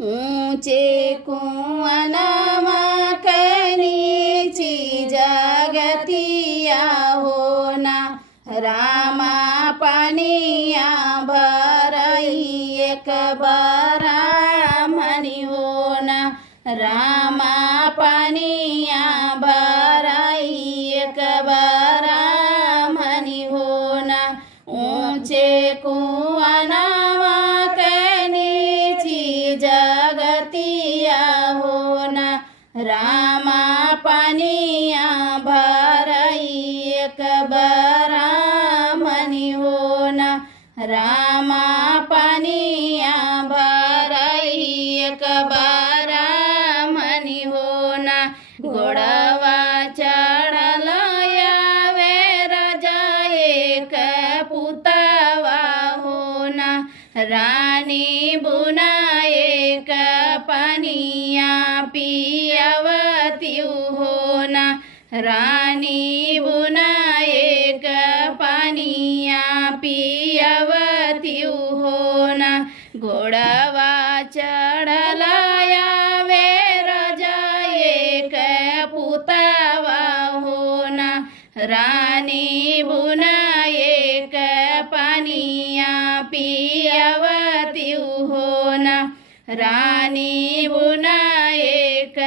ऊंचे कुआनमा कनीची जगतिया होना रामा पानिया भरई एक बरामनी होना रामा पानिया भरई एक बरामनी होना ऊंचे कुआनमा कनीची जगतिया होना रामा पानिया भरई एक बरामनी होना रामा पानिया भरई एक बरामनी होना घोड़वा चढ़ल यावे राजा एक पुतवा होना रानी बुना एक पानिया पियावती होना रानी बुना एक पानिया पियावती होना घोड़वा चढ़ल यावे राजा एक पुतवा होना रानी बुना एक पानिया पियावती होना रानी बुना एक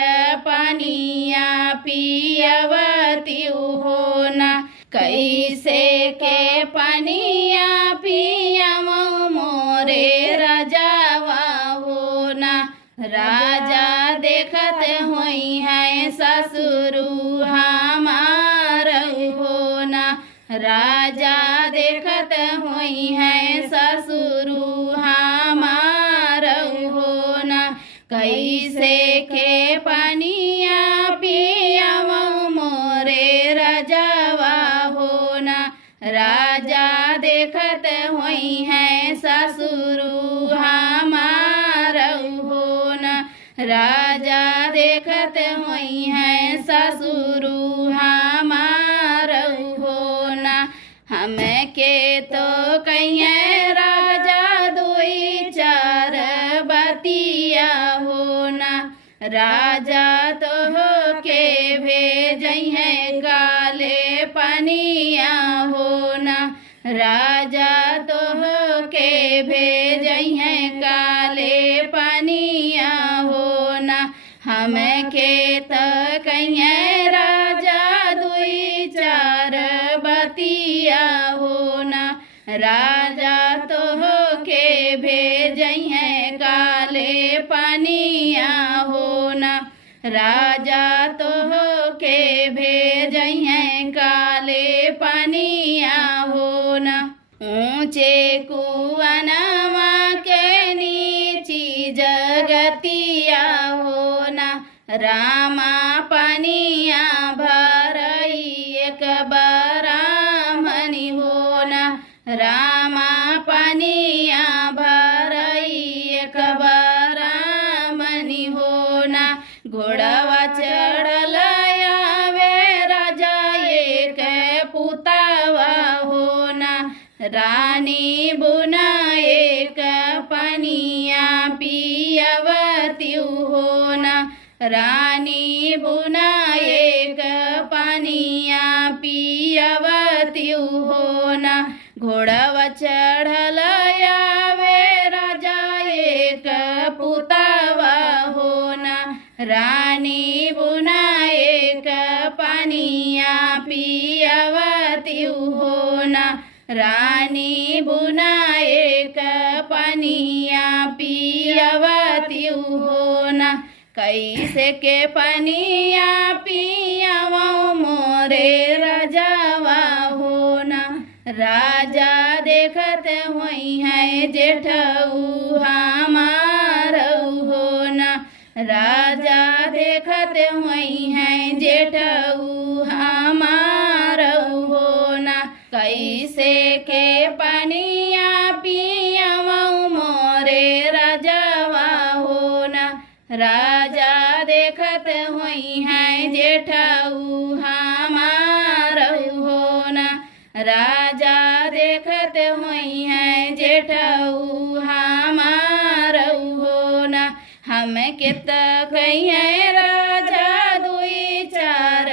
पानिया पियावती होना कैसे के पानिया पियाव मोरे राजावा होना राजा देखत होई है ससुरु हमार होना राजा देखत होई है ससुरु हमार होना कैसे के पानिया पियाव मोरे राजावा होना राजा देखत होई है ससुरु हमार होना राजा देखत होई है ससुरु हमार होना हमके तो कहिए राजा दुई चार बतिया होना राजा तो के भेजई है काले पनिया होना राजा तो के भेजई है काले पनिया होना हमके तो कहिए राजा दुई चार बतिया होना राजा तो के भेजई है काले पनिया होना राजा तो के भेजई है काले पनिया होना ऊंचे कुआनमा के नीची जगतिया होना रामा पानिया भरई एक बरामनी होना रामा पानिया भरई एक बरामनी होना घोड़वा चढ़ल यावे राजा एक पुतवा होना रानी बुना एक पानिया पियावती होना रानी बुना एक पानिया पियावती होना घोड़वा चढ़ल यावे राजा एक पुतवा होना रानी बुना एक पानिया पियावती होना रानी बुना एक पानिया पियावती होना कैसे के पानिया पियाव मोरे राजावा होना राजा देखत होई है जेठऊ हमार होना राजा देखत होई है जेठऊ हमार होना कैसे के पानिया पियाव मोरे राजावा होना राजा देखत होई है जेठऊ हमार होना राजा देखत होई है जेठऊ हमार होना हम कित कहिए राजा दुई चार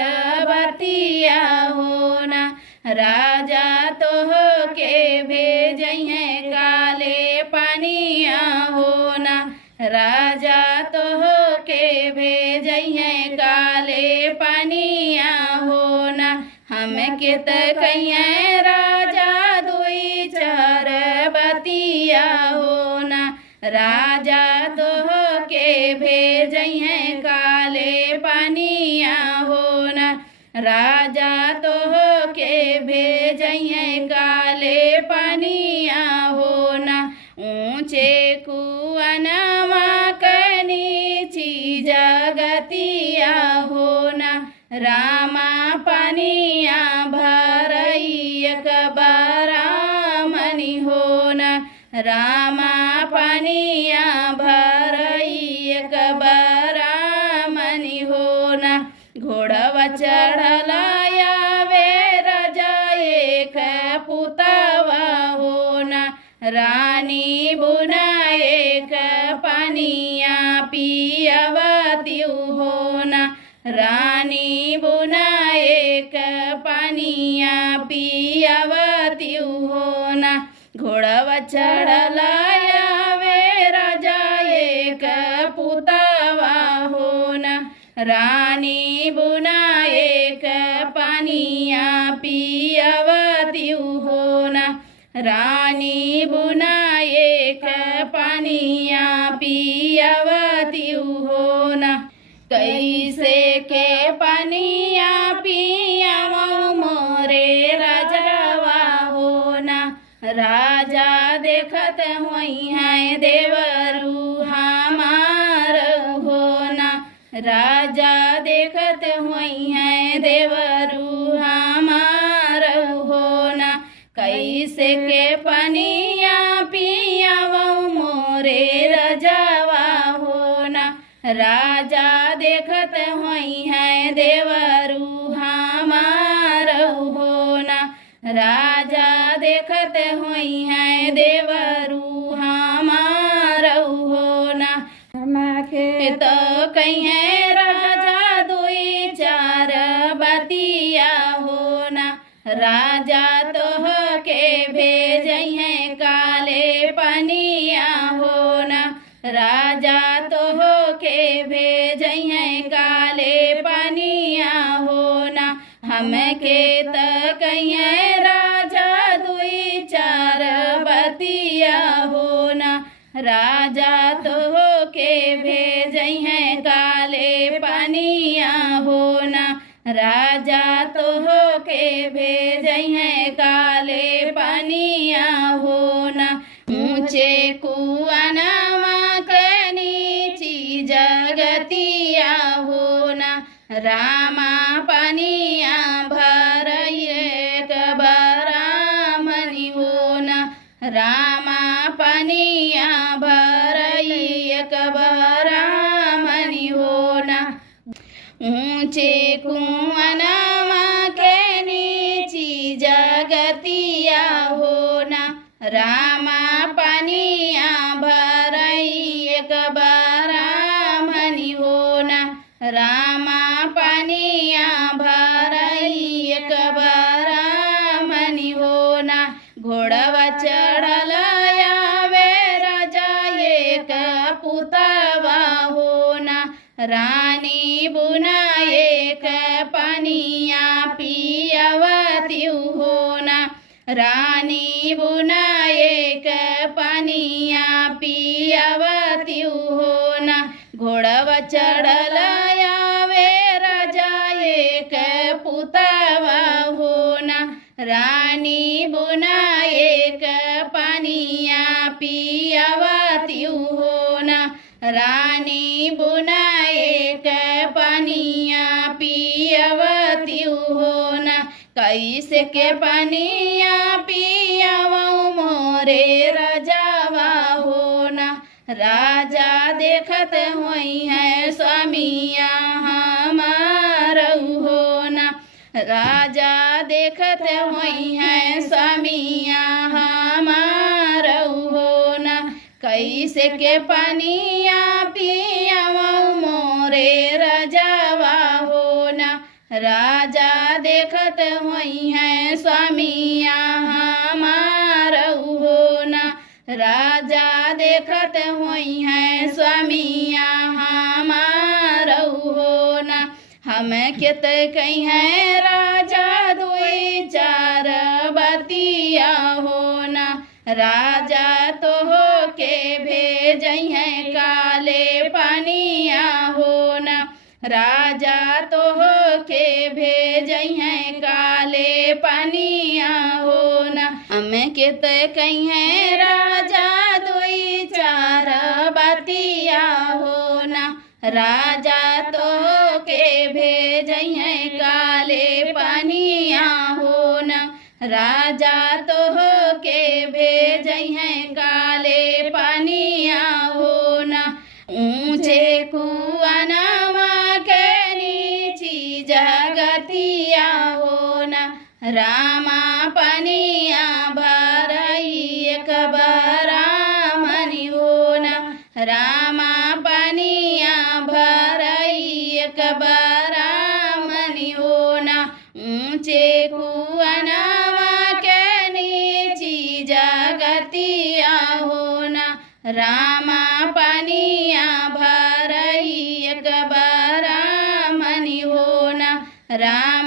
बतिया हो ना। राजा तोह के भेजइहे काले पानिया हो ना। राजा तोह के भेजइहे काले पानिया हो ना। हम कित कहिए राजा दुई चार बतिया हो ना। राजा तोह के भेजइहे काले पानिया हो ना। राजा तोह के भेजइहे काले पानिया हो ना। ऊंचे कुआनवा के नीची जगतिया हो ना। रामा पानिया भरई एक बरामनी हो ना। रामा पानिया भरई एक बरामनी हो ना। घोड़वा चढ़ला आवे राजा एक पुतवा हो ना। रानी बुना एक पानिया पियवती हो ना। रानी बुना एक पानिया पियवती हो ना। घोड़वा चढ़ला आवे राजा एक पुतवा हो ना। रानी बुना एक पानिया पियवती हो ना। रानी बुना एक पानिया पियवती हो ना। कैसे के पानिया पियावो मोरे राजवा हो ना। राजा देखत हुई है देवरू हमार हो ना। राजा देखत हुई है देवरू हमार हो ना। कैसे के पानिया पियावो मोरे राजवा हो ना। राजा देखत हुई है देवरू हमार हो ना। राजा देखत हुई है देवरू हमार हो ना। तो कहिए राजा दुई चार बतिया हो ना। राजा तोह के भेजइहे काले पानिया हो ना। राजा तोह के भेजइहे काले पानिया हो ना। हम के त कहिए राजा दुई चार बतिया हो ना। राजा तोह के भेजइहे काले पानिया हो ना। राजा तोह के भेजइहे काले पानिया हो ना। ऊंचे कुआनवा के नीची जगतिया हो ना। रामा पानिया भरई एक बरामनी हो ना। रामा पानिया भरई एक बरामनी हो ना। ऊंचे कुआनवा के नीची जगतिया हो ना। रामा पानिया भरई एक बरामनी हो ना। रामा पानिया भरई एक बरामनी हो ना। घोड़वा चढ़ला आवे राजा एक पुतवा हो ना। रानी बुना एक पानिया पियवती हो ना। रानी बुना एक पानिया पियवती हो ना। घोड़वा चढ़ला आवे राजा एक पुतवा हो ना। रानी बुना एक पानिया पियवती हो ना। रानी बुना एक पानिया पियवती हो ना। कैसे के पानिया पियावो मोरे राजावा हो ना। राजा देखत हुई है स्वामिया हमार हो ना। राजा देखत हुई है स्वामिया हमार हो ना। कैसे के पानिया पी राजा देखत हुई हैं स्वामिया हमारऊ हो ना। राजा देखत हुई हैं स्वामिया हमारऊ हो ना। हम कित कही हैं राजा दुई चार बतिया हो ना। राजा तो हो के भेजई हैं काले पानिया हो ना। राजा तो हो के भेजई हैं काले पानिया हो ना। हम कित कही हैं राजा दुई चार बतिया हो ना। राजा तो हो के भेजई हैं काले पानिया हो ना। राजा तो हो के भेजई हैं काले पानिया हो ना। ऊंचे कुआनवा के नीची जगतिया हो ना। रामा पनिया भरई एक बरामनी हो ना। रामा पनिया भरई एक बरामनी हो ना। ऊंचे कुआनवा के नीची जगतिया हो ना। रामा पनिया भरई एक बरामनी हो ना। राम